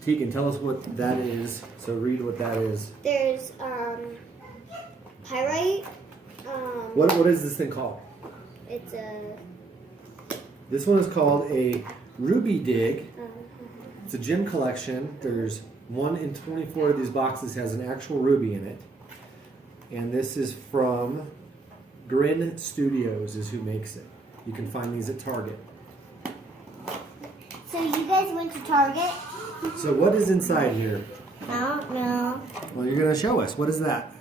Tegan, tell us what that is. So read what that is. There's pyrite. What is this thing called? It's a. This one is called a ruby dig. It's a gem collection. There's 1 in 24 of these boxes has an actual ruby in it. And this is from Grin Studios is who makes it. You can find these at Target. So you guys went to Target? So what is inside here? I don't know. Well, you're going to show us. What is that?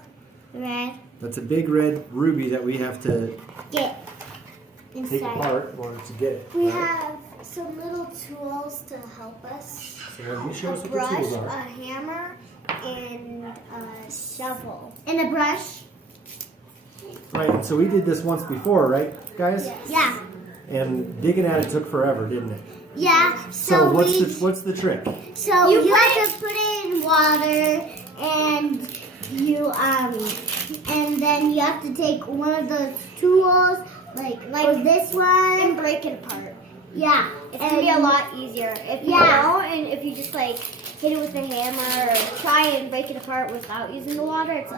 Red. That's a big red ruby that we have to Get inside. take apart in order to get it. We right? have some little tools to help us. So you show us A what brush, the tools a are. hammer, and a shovel. And a brush. Right, so we did this once before, right, guys? Yes. Yeah. And digging at it took forever, didn't it? Yeah. So what's the trick? So you have to put it in water, and and then you have to take one of those tools, like this one, and break it apart. Yeah, it's gonna be a lot easier if you don't, and if you just like hit it with a hammer or try and break it apart without using the water. It's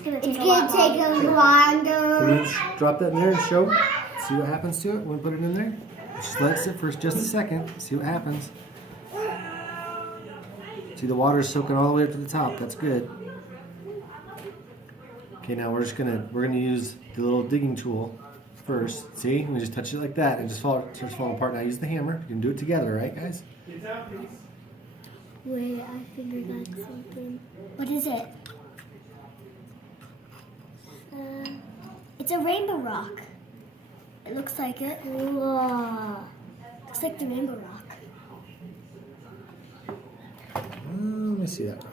gonna take a lot longer. Can you drop that in there and show? See what happens to it when we put it in there? Just let it sit for just a second. See what happens. See, the water's soaking all the way up to the top. That's good. Okay, now we're gonna use the little digging tool first. See, we just touch it like that and just starts falling apart. Now use the hammer. You can do it together, right, guys? Wait, I figured out something. What is it? It's a rainbow rock. It looks like it. Whoa. Looks like the rainbow rock. Let me see that rock.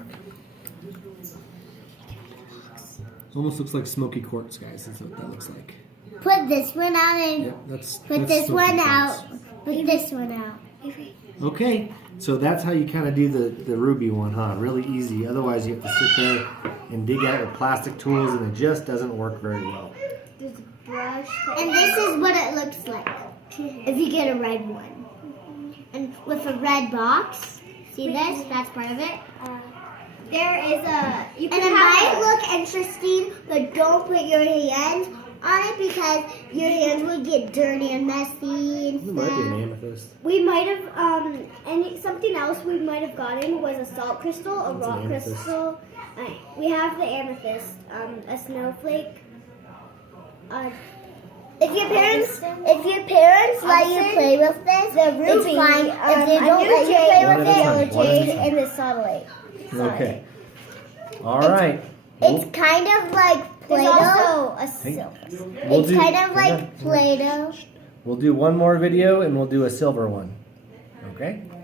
Almost looks like smoky quartz, guys. That's what that looks like. Put this one out and Yep, put that's this one smoky out. quartz. Put this one out. Okay, so that's how you kind of do the ruby one, huh? Really easy. Otherwise, you have to sit there and dig out with plastic tools, and it just doesn't work very well. There's a brush. And this is what it looks like if you get a red one. And with a red box. See this? That's part of it. There is a... it might look interesting, but don't put your hands on it because your hands would get dirty and messy and It might be an amethyst. We might have, and something else we might have gotten was a salt crystal, a That's rock an amethyst. crystal. We have the amethyst, a snowflake. If your parents let you play with this, it's fine. If they don't let you play with it, it'll change in the satellite. Okay. All right. It's kind of like Play-Doh. There's also a silver. It's kind of like Play-Doh. We'll do one more video and we'll do a silver one. Okay?